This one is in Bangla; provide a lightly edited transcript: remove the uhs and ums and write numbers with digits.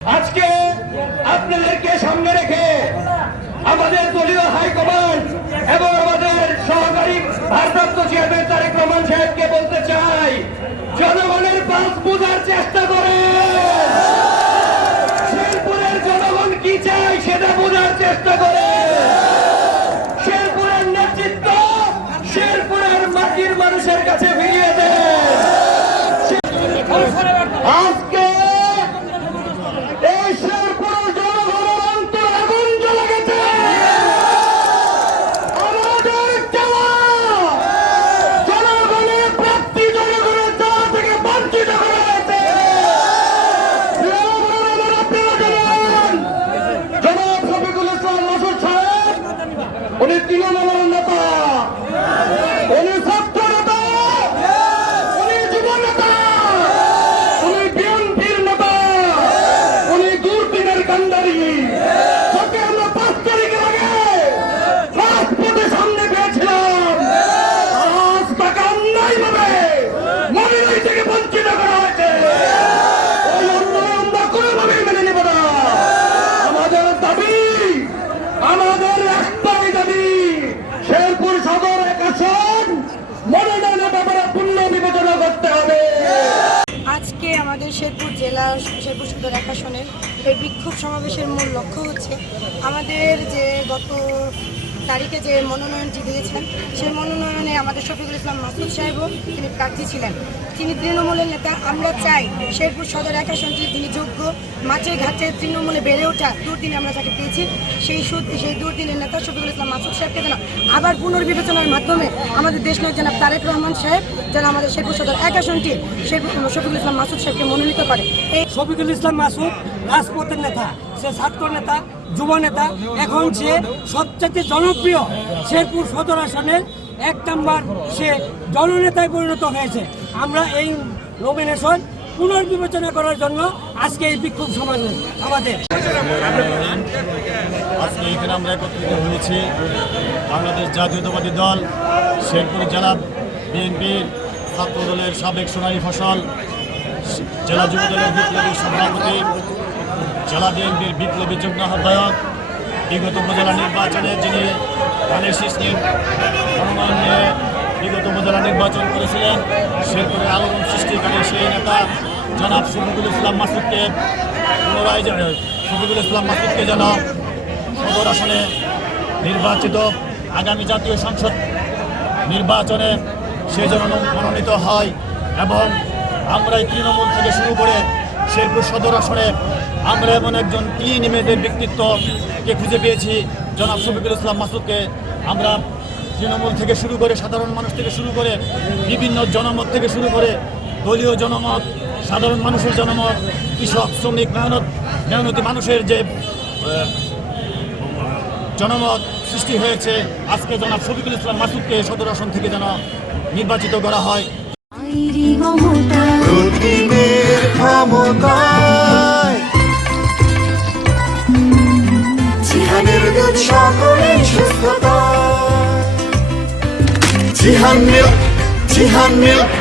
আজকে আপনাদেরকে সামনে রেখে আমাদের দলীয় হাইকমান্ড এবং আমাদের সহকারী ভারপ্রাপ্ত চেয়ারম্যান তারেক রহমান সাহেবকে বলতে চাই, জনগণের পালস বোঝার চেষ্টা করে, শেরপুরের জনগণ কি চায় সেটা বোঝার চেষ্টা করে। শেরপুরের নেতৃত্ব শেরপুরের মাটির মানুষের কাছে ফিরিয়ে দেয়। আজকে উনি তৃণমূলের নেতা, উনি ছাত্র নেতা, উনি যুব নেতা, উনি বিএনপির নেতা, উনি দুর্দিনের কান্ডারি। যাকে আমরা 5 তারিখের আগে রাজপথে সামনে পেয়েছিলাম, আজ তাকে অন্যায়ভাবে মনোনয়ন থেকে বঞ্চিত করা হয়েছে। ওই অন্যায় আমরা কোনোভাবেই মেনে নেব না। আমাদের দাবি, আমাদের একটাই দাবি, শেরপুর সদর 1 আসন মনোনয়নের ব্যাপারে পূর্ণ বিবেচনা করতে হবে। আজকে আমাদের শেরপুর জেলা শেরপুর সদর 1 আসনের এই বিক্ষোভ সমাবেশের মূল লক্ষ্য হচ্ছে আমাদের যে গত তারিখে যে মনোনয়নটি দিয়েছেন, সেই মনোনয়নে আমাদের শফিকুল ইসলাম মাসুদ সাহেবও তিনি প্রার্থী ছিলেন। তিনি তৃণমূলের নেতা। আমরা চাই শেরপুর সদর 1 আসনটি তিনি যোগ্য, মাঠে ঘাটে তৃণমূলে বেড়ে ওঠা দুর্দিনে আমরা যাকে পেয়েছি, সেই দুর্দিনের নেতা শফিকুল ইসলাম মাসুদ সাহেবকে যেন আবার পুনর্বিবেচনার মাধ্যমে আমাদের দেশনায়ক জনাব তারেক রহমান সাহেব যেন আমাদের শেরপুর সদর 1 আসনটি শফিকুল ইসলাম মাসুদ সাহেবকে মনোনীত করে। এই শফিকুল ইসলাম মাসুদ রাজপথের নেতা, সে ছাত্র নেতা, যুব নেতা, এখন সে সবচেয়ে জনপ্রিয় শেরপুর সদর আসনের 1 নম্বর সে জননেতায় পরিণত হয়েছে। আমরা এই নমিনেশন পুনর্বিবেচনা করার জন্য আজকে এই বিক্ষোভ সমাবেশ আমাদের। আজকে এখানে আমরা একত্রিত হয়েছি বাংলাদেশ জাতীয়তাবাদী দল, শেরপুর জেলা বিএনপির ছাত্র দলের সাবেক সোনালী ফসল, জেলা যুব দলের বিপ্লবী সভাপতি, জেলা বিএনপির বিপ্লবী যুগ্ম আহ্বায়ক, বিগত উপজেলা নির্বাচনে যিনি ধানের শীষ মনোনয়ন নিয়ে বিগত উপজেলা নির্বাচন করেছিলেন, শেরপুরের আলোড়ন সৃষ্টিকারী সেই নেতা জনাব শফিকুল ইসলাম মাসুদকে পুনরায় শফিকুল ইসলাম মাসুদকে যেন সদর আসনে নির্বাচিত আগামী জাতীয় সংসদ নির্বাচনে সে যেন মনোনীত হয়। এবং আমরা এই তৃণমূল থেকে শুরু করে শেরপুর সদর আসনে আমরা এমন একজন ক্লিন ইমেজের ব্যক্তিত্বকে খুঁজে পেয়েছি, জনাব শফিকুল ইসলাম মাসুদকে। আমরা তৃণমূল থেকে শুরু করে সাধারণ মানুষ থেকে শুরু করে বিভিন্ন জনমত থেকে শুরু করে দলীয় জনমত, সাধারণ মানুষের জনমত, কৃষক, শ্রমিক, মেহনতি মানুষের যে জনমত সৃষ্টি হয়েছে, আজকে জনাব শফিকুল ইসলাম মাসুদকে সদর আসন থেকে যেন নির্বাচিত করা হয়। জিহান মিল্ক